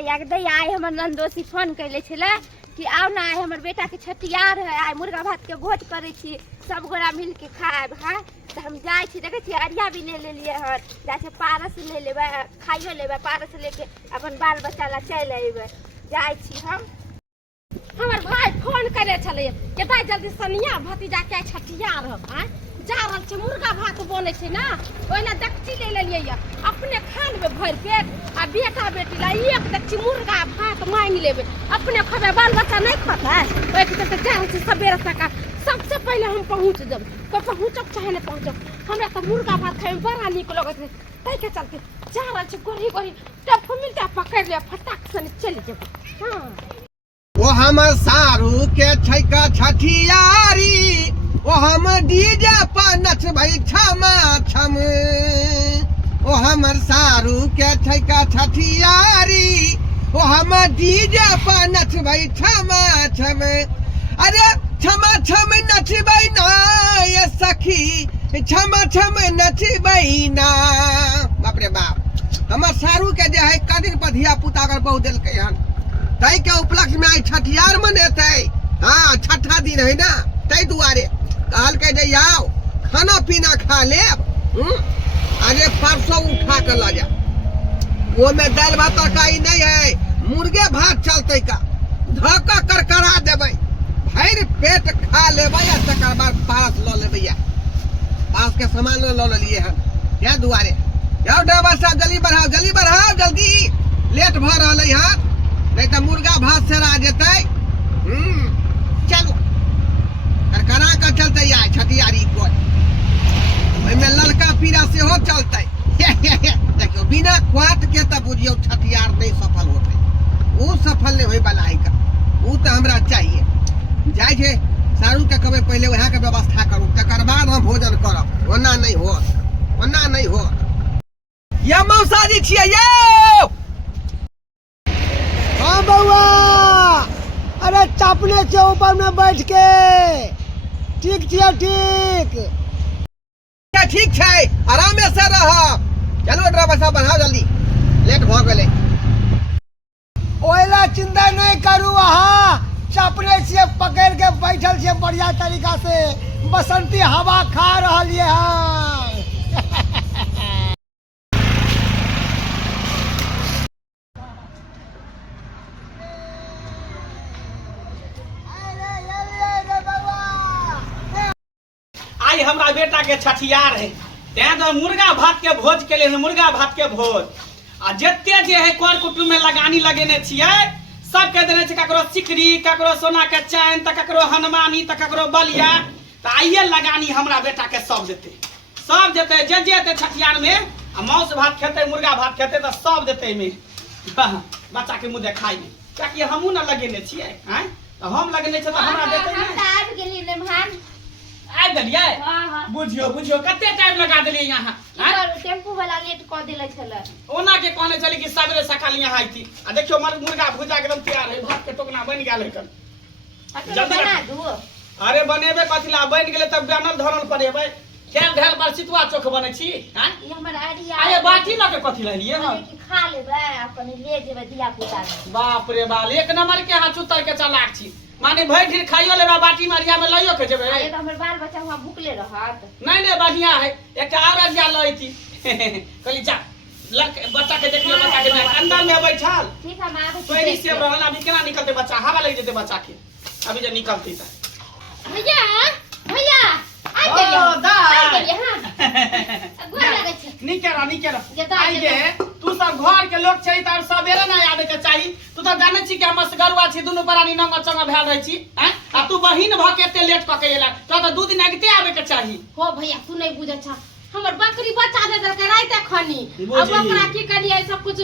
भैया के दैया आए हमर नंदोसी फोन कैले छले कि आओ ना आए हमर बेटा के छठियार है आए मुर्गा भात के भोज करे छी सब गोरा मिल के खाएब हां तो हम जाय छी देखे छी अरिया भी ले लिए हन जाय छै पारस ले लेबे खाइयो लेबे पारस लेके अपन बाल बच्चा ला चल आइबे जाय छी हम। हमर भाई फोन करे छले के भाई जल्दी सनिया भतीजा के छठियार हो हां जा रहल छै मुर्गा भात बने छै ना ओइला दक्षी ले लेलिए या अपने खान में भर पेट आ बेटा बेटी ला एक दक्षी मुर्गा भात मांग लेबे अपने खबे बाल बच्चा नहीं खाता है ओइ के तो जा छै सबेरे सका सबसे पहले हम पहुंच जब कोई पहुंचब चाहे नहीं पहुंचब हमरा तो मुर्गा भात खाए में बड़ा निक लगत है तै के चलते जा रहल छै गोरी गोरी टप मिलता पकड़ ले फटाक से चल जेब। हां ओ हमर सारू के छैका छठियारी ओ हम डीजे पर नचबै छमा छम ओ हमर सारू के छैका छठियारी ओ हम डीजे पर नचबै छमा छम अरे छमा छम नचबै ना ये सखी छमा छम नचबै ना बाप रे बाप हमर सारू के जे है कदिन पर धिया पुता कर बहु देलकै हन तै के उपलक्ष्य में आई छठियार मनेतै। हाँ छठा दिन है ना तै दुआरे कहलकै जे आओ खाना पीना खा लेब अरे परसों उठा के ला जा वो में दाल भात तरकारी नहीं है मुर्गे भात चलते का धक्का करकरा देबै भर पेट खा लेबै आ तकर बाद पास ल लेबै पास के सामान ल लेलिए हन या दुआरे जाओ ड्राइवर साहब जल्दी बढ़ाओ जल्दी लेट भ रहलै हन नहीं तो मुर्गा भात सेरा जेतै। चलो करकरा के चलते यार छठियारी कोई में ललका पीरा से हो चलते देखियो बिना क्वाट के तो बुझियो छठियार नहीं सफल होते वो सफल नहीं होई वाला है का वो तो हमरा चाहिए जाय छे सारू के कहबे पहले वहां के व्यवस्था करू तकर बाद हम भोजन करब ओना नहीं हो या मौसा जी छियै यौ। हाँ बउआ अरे चापने के ऊपर में बैठ के ठीक छियै ठीक छै आराम से रह चलो ड्राइवर साहब बढ़ाओ जल्दी लेट भ गेलै ओइला चिंता नहीं करू अहाँ चापने से पकड़ के बैठल छियै बढ़िया तरीका से बसंती हवा खा रहलिए हन। आई हमरा बेटा के छठियार है तें तो मुर्गा भात के भोज के लिए मुर्गा भात के भोज आ जत्ते जे है कर कुटुम में लगानी लगेने छियै सब के देने छै ककरो सिकरी ककरो सोना के चैन त ककरो हनुमानी त ककरो बलिया त आइए लगानी हमरा बेटा के सब देते जे देते छठियार में आ मांस भात खेते मुर्गा भात खेते त सब देते में बच्चा के मुंह देखाई में ताकि हमहू न लगेने छियै हैं त हम लगेने छै त हमरा देते हम त आबि गेली मेहमान आबि गेलियै। हां बुझियो कते टाइम लगा देलियै यहाँ टेम्पू वाला लेट क देले छले ओना के कहने चली कि सबरे सकाल यहाँ आई थी आ देखियो मुर्गा भुजा एकदम तैयार है भात के टोकना बन गेल है जल्दी बना दू अरे बनेबे कथिला बन गेले तब बनल धरल पड़ेबे खेल ढाल पर सितुआ चोख बने छी हैं ई हमर आइडिया आये बाटी लगे कथि ललिए हम कि खा लेबे अपन ले जेबे दिया पुता बाप रे बाल एक नंबर के हाथ उतर के चलाक छी माने भर ढीर खाइयो लेबा बाटी मारिया में लइयो के जेबे आये त हमर बाल बच्चा वहां भूखले रहत नहीं बढ़िया है एक और अजिया लई थी कहली जा बच्चा के देखियो बच्चा के अंदर में बैठल ठीक है मां तोरी से रहल अभी केना निकलते बच्चा हवा लग जेते बच्चा के अभी जे निकलती त भैया आ गेलिए हां गोर लगे छै निकेरा आइए तू सब घर के लोग छै त सबेरे ना आवे के चाही तू तो जाने छी कि हम असगरुआ छी दुनु प्राणी नंग चंग भेल रही छी हैं आ तू बहिन भ के एते लेट क के एला तो दू दिन आगते आवे के चाही हो भैया तू नहीं बुझे छ हमर बकरी बच्चा दे देलकै रात खनी अब ओकरा की करिए सब कुछ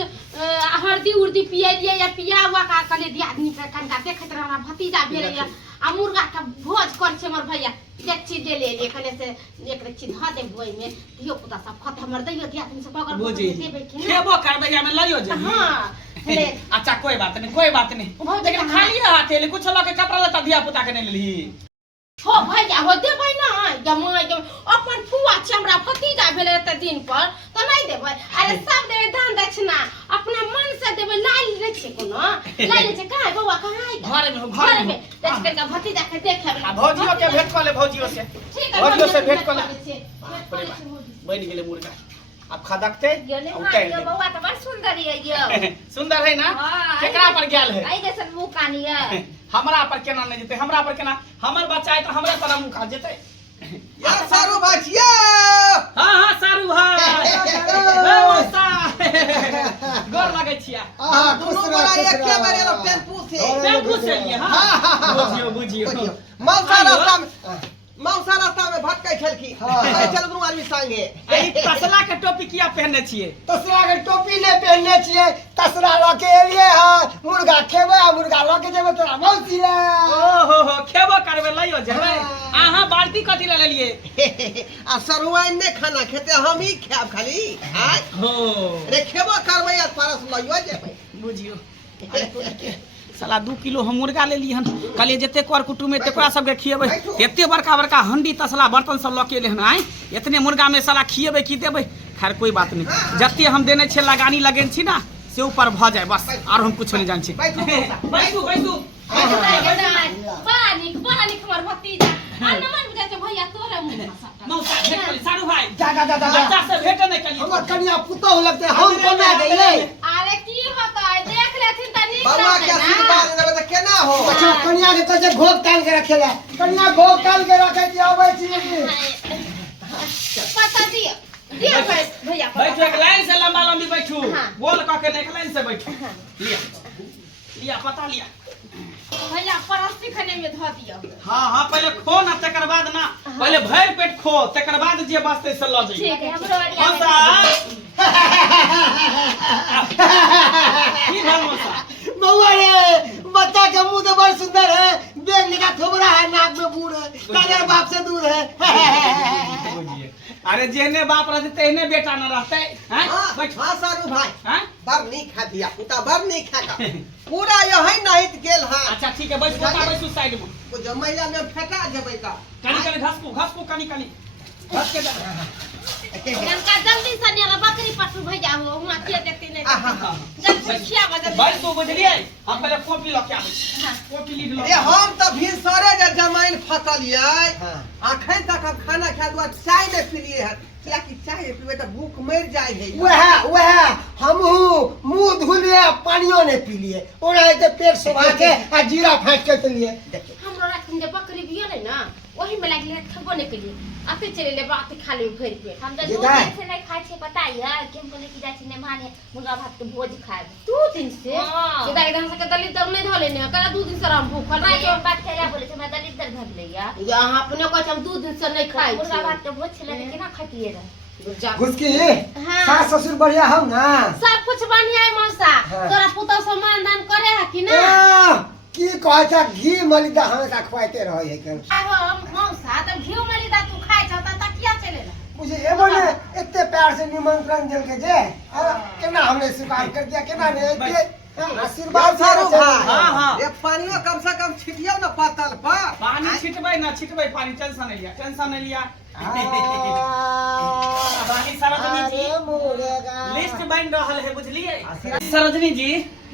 हरदी उर्दी पियलिए या पिया हुआ का कले दियादनी के कनका देखत रह हमरा भतीजा भेले या आ मुर्गा का भोज कर छै हमर भैया देखछि दे ले कने से एक रक्षी ध दे बोई में धियो पुता सब खत हमर दैयो दियादनी से पकड़ देबे कि खेबो करबे या में लइयो जे हां अच्छा कोई बात नहीं लेकिन खाली हाथ है कुछ लगे कपड़ा लता दिया पुता के नहीं ली हो भैया हो देबै ना के माय के अपन फुआ छै हमरा भतीजा भेले एते दिन पर त नहीं देबै अरे सब देबै दान दक्षिणा अपना मन से देबै लाल लै छै कोनो लाल लै छै काहे बौआ काहे घर में देख के भतीजा के देखे भौजियो के भेंट क ले भौजियो से ठीक है भौजियो से भेंट क ले ले बन गेले मुर्गा अब खदकते यो ले मां यो बौआ तो बड़ सुंदर है यो सुंदर है ना केकरा पर गेल है आई जैसन मुंह कानी है हमरा पर केना नहीं जेते हमरा पर केना हमर बच्चा है तो हमरे पर मुंह खा जेते यार सारू भाजिया हां हां सारू भाई ए मौसा गोर लागै छिया दोनों बड़ा एके बारे लो टेम्पू से टेम्पू से लिए हां बुझियो मौसा रास्ता में भटकै छलखी अरे चल दुनू आदमी संगे एही तसला के टोपी किया पहनने छिए तसला के टोपी ले पहनने छिए तसला ल के एलिए ह मुर्गा खेबै आ मुर्गा ल के जेबै तोरा मौसी ले ओहो खेबो करबे लइयो जेबै आहा बाल्टी कथि ले लेलिए आ सरुआइन ने खाना खेते हम ही खाब खाली हां हो रे खेबो करबै आ परस लइयो जेबै बुझियो साला 2 किलो हम मुर्गा ले ली हन कहलिए जते कर कुटुम में तेकरा सब के खियेबै एते बड़का बड़का हंडी तसला बर्तन सब लके ले हन आइ इतने मुर्गा में साला खियेबै की देबै खैर कोई बात नहीं जते हम देने छे लगानी लगेन छी ना से ऊपर भ जाए बस और हम कुछ नहीं जान छी बैठू बैठू पानी हमर भतीजा आ नमन बुझा छै भैया तोरे मुंह में सबटा मौसा भेट करी सारू भाई जा बच्चा से भेट नहीं करी हमर कनिया पुतौ लगते हम बना देले अरे की होतै देख लेथिन त नीक बाबा के आशीर्वाद देबै त केना हो अच्छा कनिया के कहै छै घोक काल के रखेला कनिया घोक काल के रखे छी आबै छी पता दिया भैया बैठो एक लाइन से लंबा लंबी बैठू हाँ। गोल क के एक लाइन से बैठू लिया लिया पता लिया भैया परस्ती खाने में धो दियो हां हां पहले खो ना तकर बाद ना पहले भर पेट खो तकर बाद जे बचते से ल जाई ठीक है हमरो अरिया मौसा की भेल मौसा बउआ रे बच्चा के मुंह तो बड़ सुंदर है बेगनी का थोबड़ा है नाक में बूढ़ है काजर बाप से दूर है अरे जेने बाप रहते तेने बेटा न रहते हैं बैठ हां सारू भाई हैं बर नहीं खा दिया पुता बर नहीं खाता पूरा यही नहीं गेल हां अच्छा ठीक है बैठ बेटा बैठ साइड में वो जमैया में फेटा जेबै का कनी कनी घसकू कनी कनी घस के इनका जल्दी से निरा बकरी पटू भैया हो हुआ के देखते नहीं जब खिया बजे बैठ तो बुझलिए हम पहले कॉपी ल के आबै कॉपी लिख लो ए हम त भिनसरे जे जमाइन फसलिए अखन तक हम खाना खा दुआ चाय में पीलिए है क्या कि चाय पीबे त भूख मर जाय है वह हमहू मुंह धुलिए पानियो ने पी लिए ओना ते पेट सुभा के आ जीरा फाट के चलिए हमरो रखन जे बकरी बियो नहीं ना वही में लागले खबो नहीं के लिए आते चले ले बात खा ले भर पे हम तो 2 दिन से नहीं खाइ छै पता है कि हम बोले कि जाय छी मेहमान मुर्गा भात के भोज खाए 2 दिन से सीधा एकदम से दलित दर नहीं धले ने करा 2 दिन से हम भूखल भाई के बात करे बोले छै मैं दलित दर धर लैया या आपने को हम 2 दिन से नहीं खाई मुर्गा भात के भोज छले केना खतिए रे घुसकी हाँ। सास ससुर बढ़िया हम ना सब कुछ बढ़िया है मौसा हाँ। तोरा पुतो सम्मान दान करे है कि ना की कहै छै घी मलिदा हमेशा खुआते रहे है के आहो मौसा त घिउ मलिदा तू खाइ छ त किया चलेला मुझे एबो ने एते प्यार से निमंत्रण देल के जे केना हमने स्वीकार कर दिया केना ने एते आशीर्वाद सारू भाई हां हां ये पानियो कम से कम छिटियो ना पतल पर पानी छिटबै पानी टेंशन नहीं लिया रानी सरोजनी जी लिस्ट बन रहल है बुझलिए सरोजनी जी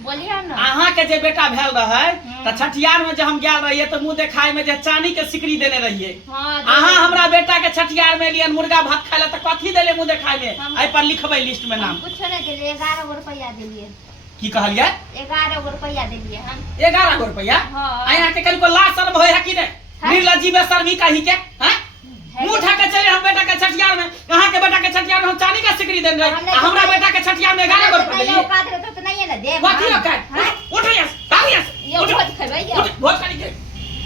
बोलिए ना अहाँ के जे बेटा भेल रहे त छठियार में जे हम गेल रहिए त मुंह देखाय में जे चांदी के सिकरी देने रहिए हां अहाँ हमरा बेटा के छठियार में लियन मुर्गा भात खाय ला त कथि देले मुंह देखाय में आई पर लिखबै लिस्ट में नाम कुछ नहीं देलिए 11 गो रुपया देलिए की कहलिए 11 गो रुपया देलिए हम 11 गो रुपया हाँ। अहाँ के कल को लाश शर्म होय है कि ने निर्लज्जी बेशर्मी कही के हैं मुंह उठा के चले हम बेटा के छठियार में कहां के बेटा के छठियार में हम चांदी का सिकरी देन रहे हमरा बेटा के छठियार में 11 गो रुपया नहीं देलिए औकात रहतो त नहीं है ना दे कथि औकात उठिया तालिया ये भोज खेबै ये भोज करी के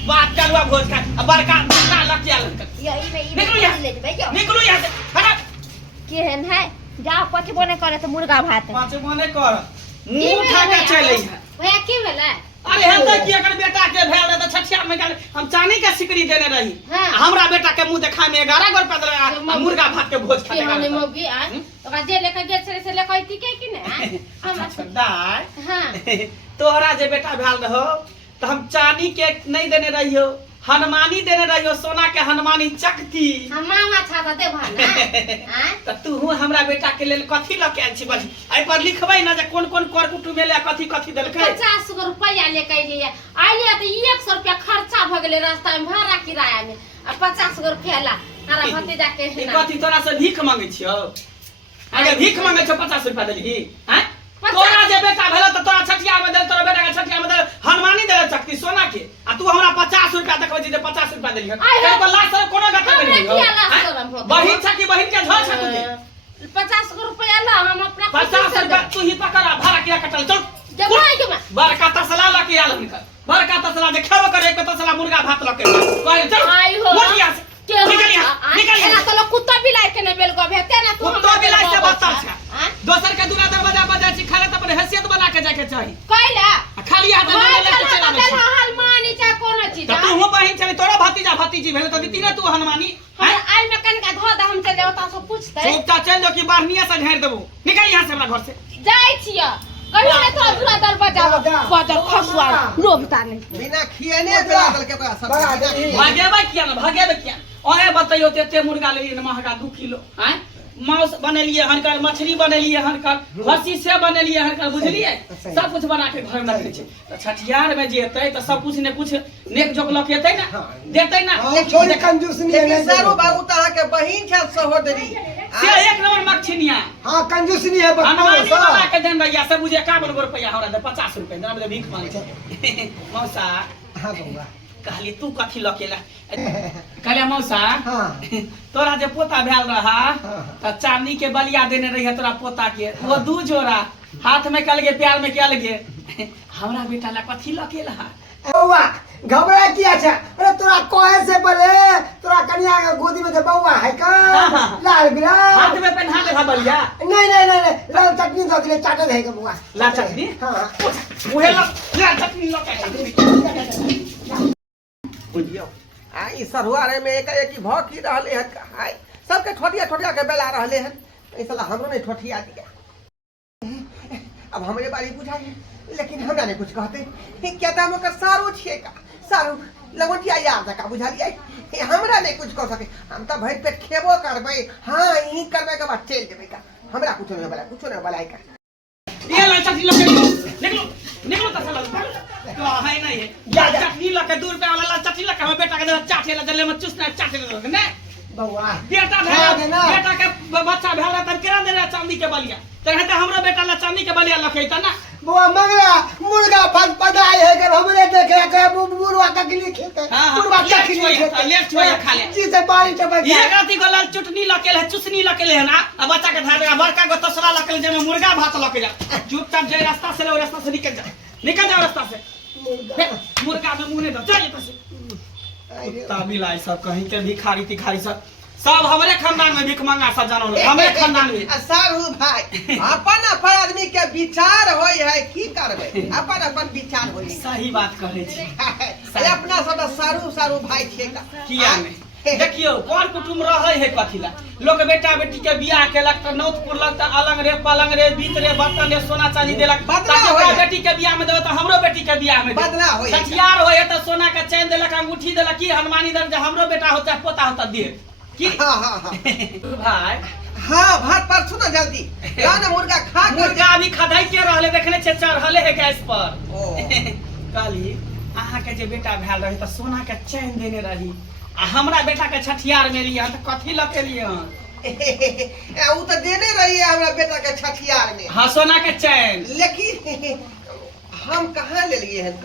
बात करुआ भोज का बड़का बड़का लटिया लटक ये ई निकलो यहाँ ले जेबै क्यों निकलो यहाँ से हट केहन है जाओ पचबो नहीं करे तो मुर्गा भात पांच मने कर मुंह उठा के चले भैया की भेलै अरे हम त की अगर बेटा के भेल रहे त छठियार में गेल हम चांदी के सिकरी देने रही हाँ। हमरा बेटा के मुंह देखा में 11 गो रुपया देले मुर्गा भात के भोज की हमने खाने मौगी आ ओकरा जे लेके गेल छले से लेके अइती के कि ने अच्छा दाई हां तोहरा जे बेटा भेल रहो त हम चांदी के नहीं देने रहियो हनुमानी देने रहियो सोना के हनुमानी चकती हम मामा छाता दे भाना हैं त तू हमरा बेटा के लेल कथी ल के आइल छी बड़ी एहि पर लिखबै ना जे कोन कोन कर कुटुम ले कथी कथी देलकै 50 रुपया लेके अइलिए आइलिए त 100 रुपया खर्चा भ गेलै रास्ता में भाड़ा किराया में आ 50 रुपया ला हमारा भतीजा के ई कथी तोरा से भीख मांगै छियो अरे भीख मांगै छ 50 रुपया देलही हैं तोरा जे बेटा भेल त तोरा छठिया में देल तोरा बेटा के छठिया में देल हनुमानी देल चकती सोना के आ तू हमरा 50 रुपया देखबै छी जे 50 रुपया देलही एहि पर लाख से कोनो गत नहीं हो बहिन छ कि बहिन के झोल छ तू 50 रुपया ला हम अपना 50 रुपया तू ही पकड़ा भाड़ा किया कटल चल जमाई के में बड़का तसला ला के आल निकल बड़का तसला जे खेब करे एक तसला मुर्गा भात ला के कहे चल आई हो मोटिया से निकल एना तो लोग कुत्ता बिलाई के ने बेल को भेते ना तू कुत्ता बिलाई से बता छ दोसर के दूरा दरवाजा बजा छी खाले त अपन हैसियत बना के जाके चाही कइला खाली हाथ में लेके चला चल हाल मानी चा कोनो चीज तू हो बहिन छले तोरा भतीजा भतीजी भेल त दिती रे तू हनुमानी आई में कन का धो द हम चले ओता से पूछते चुपचाप चल जो कि बाहनिया से झाड़ देबो निकल यहां से हमरा घर से जाई छिया कहियो ने तोरा दूरा दरवाजा बजर खसुआ लोभता नहीं बिना खियाने बेला दल के बड़ा सब भागेबे किया ना भागेबे किया ओहे बताइयो ते मुर्गा लेलिए न महंगा 2 किलो हैं मांस बनेलिए हनकर मछली बनेलिए हनकर खस्सी से बनेलिए हनकर बुझलिए सब कुछ बना के घर में रखे छै त छठियार में जेतै त सब कुछ ने कुछ नेक जोक लखेतै ना देतै ना छोड़ कंजूस नहीं है सारू बाबू तहा के बहिन छ सहोदरी से एक नंबर मछनिया हां कंजूस नहीं है हनुमानी बना के देन रहिया से बुझे 51 रुपया हमरा दे 50 रुपया दाम दे भीख मांगे छै मौसा हां बउआ कहली तू कथी लकेला कहले मौसा हां तोरा जे पोता भेल रहा त चांदी के बलिया देने रही तोरा पोता के वो 2 जोड़ा हाथ में कल गे प्यार में क्या लगे हमरा बेटा ला कथी लकेला बउआ घबरा किया छ अरे तोरा कहे से पहले तोरा कन्या के गोदी में जे बउआ है का लाल गुलाब हाथ में पहना ले बलिया नहीं लाल चटनी दो के चाटे है के बउआ ला चटनी हां मुहे ला चटनी लके बुझियो आई सरहुआरे में एक एक भ की रहले है आई सबके ठोटिया के बेला रहले है ई साला हमरो नहीं ठोटिया दिया अब हमरे बारी बुझाई लेकिन हमरा नहीं कुछ कहते क्या दाम का सारू छिए का सारू लगोटिया यार का बुझा लिया हमरा नहीं कुछ कह सके हम त भर पेट खेबो करबै हां ई करबै के बाद चल देबै का हमरा कुछ नहीं बलाई का ये ला चटनी लके निकलो त साला तो है नहीं है चटनी लके 2 रुपया वाला ला चटनी लके हम बेटा के चाटे ला जले में चुसना चाटे ला ने बउआ बेटा बेटा के बच्चा भेल त केरा देना चांदी के बलिया त हमरा बेटा ला चांदी के बलिया लखेता ना बउआ मंगला मुर्गा फल पदाई है कर हमरे देखे के बुरवा का के लिए खेते बुरवा का के लिए खेते ले छोया खा ले जी से बारी टपक ये गाती गोला चटनी लकेल है चुसनी लकेल है ना अब बच्चा के धार बड़का गो तसला लकेल जे में मुर्गा भात लके जा चुपचाप जे रास्ता से ले ओ रास्ता से निकल जाओ रास्ता से मुर्गा में मुंह ने दो चल पसी ताबिलाई सब कहीं के भिखारी तिखारी सब हमरे खानदान में भीख मांगा सा जानो हमरे खानदान में सारू भाई अपन आदमी के विचार होय है की करबे अपन विचार होय सही बात कहै छी अपना सब सारू भाई छे का किया नहीं देखियो कौन कुटुम रहै है कथिला लोग बेटा बेटी के बियाह केलक त नौत पुरलक त अलग रे पलंग रे बीत रे बर्तन रे सोना चांदी देलक ताकि बेटी के बियाह में देबो त हमरो बेटी के बियाह में बदला होय छठियार होय त सोना के चैन देलक अंगूठी देलक की हनुमानी दर जे हमरो बेटा होता पोता होता दे की हां भाई हां भात पर सुनो जल्दी गाना मुर्गा खा मुर्गा भी खदाई के रहले देखने छे चढ़ले है गैस पर काली आहा के जे बेटा भेल रही त सोना के चैन देने रही आ हमरा बेटा के छठियार में लिया त कथी लके लिए ऊ त देने रही है हमरा बेटा के छठियार में हां सोना के चैन लेकिन हम कहां ले लिए हैं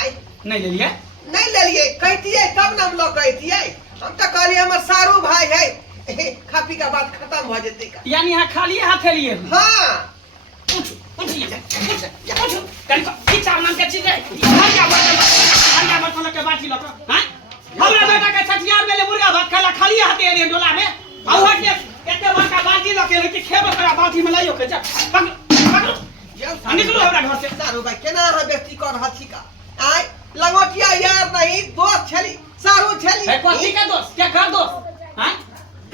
आई नहीं ले लिए कहतिए तब नाम लो कहतिए हम त कहलिए हमर सारू भाई है खापी का बात खत्म हो जते का यानी यहाँ खाली हाथ लिए हां उठिए कल की चार नाम के चीज है हंगा बर्तन के बाटी लक हैं हमरा बेटा के छठियार में ले मुर्गा भात खाला खाली हाथ एलिए डोला में आउ के एते बड़का बाल्टी लके ले कि खेबो करा बाल्टी में लाइयो के जा पकड़ो निकलो हमरा घर से सारू भाई केना है बेटी कर हथी का आई लंगोटिया यार नहीं दोस्त छली सारू छली है कथी के दोस्त क्या कर दोस्त हैं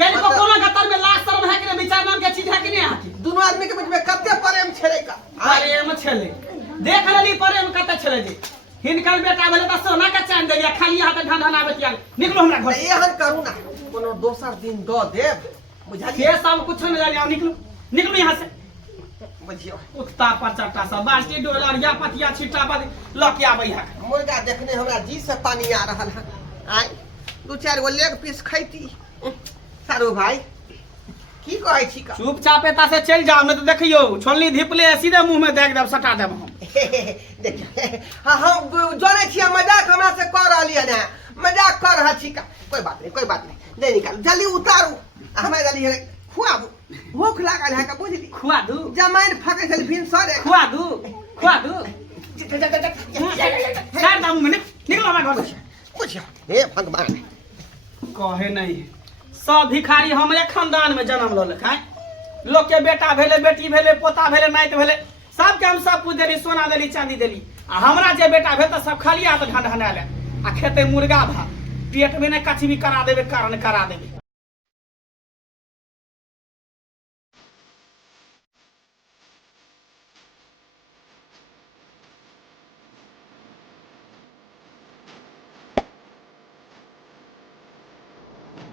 कल को कोनो गतर में लाश शर्म है कि विचार नाम के चीज है कि नहीं आती दोनों आदमी के बीच में कते प्रेम छले का प्रेम छले देख लेली प्रेम कते छले जी हिनकर बेटा भेले त सोना के चैन देलिया खाली हाथ ढनढनाबे तिया निकलो हमरा घर से। एहन करू ना कोनो दोसर दिन दऽ देब बुझलिए ये सब कुछ न जानिया निकलो निकलो यहाँ से। बुझियो कुत्ता पचटा सब बाल्टी डोलरिया पतिया छिट्टा पर लके आबै है। मुर्गा देखने हमरा जी से पानी आ रहल है। आइ 2-4 गो लेग पीस खैती। सारू भाई की कहै छी का चुपचाप एता से चल जाओ नहीं तो देखियो छोलनी धिपले सीधे मुंह में देख देब सटा देब हम। देखिए हाँ हम जाने छियै मजाक हमरा से कर रहलिए ना मजाक कर रहल छी का कोई बात नहीं नहीं निकालू जल्दी उतारू हमें जल्दी है खुआबू भूख लागल है का बुझली खुआ दू जमाइन फकै छल भिन सरे खुआ दू चार दाम में निकलो हमरा घर से। बुझियो हे भगवान कहे नहीं सब भिखारी हमरे खानदान में जन्म लेलक हैं। लोग के बेटा भेले बेटी भेले पोता भेले नाइत भेले सबके हम सब कुछ देली सोना देली चांदी देली आ हमरा जे बेटा भेल त सब खाली हाथ ढनढनाले आ खेते मुर्गा भात पेट में नहीं कछ भी करा देबे कारण करा देबे।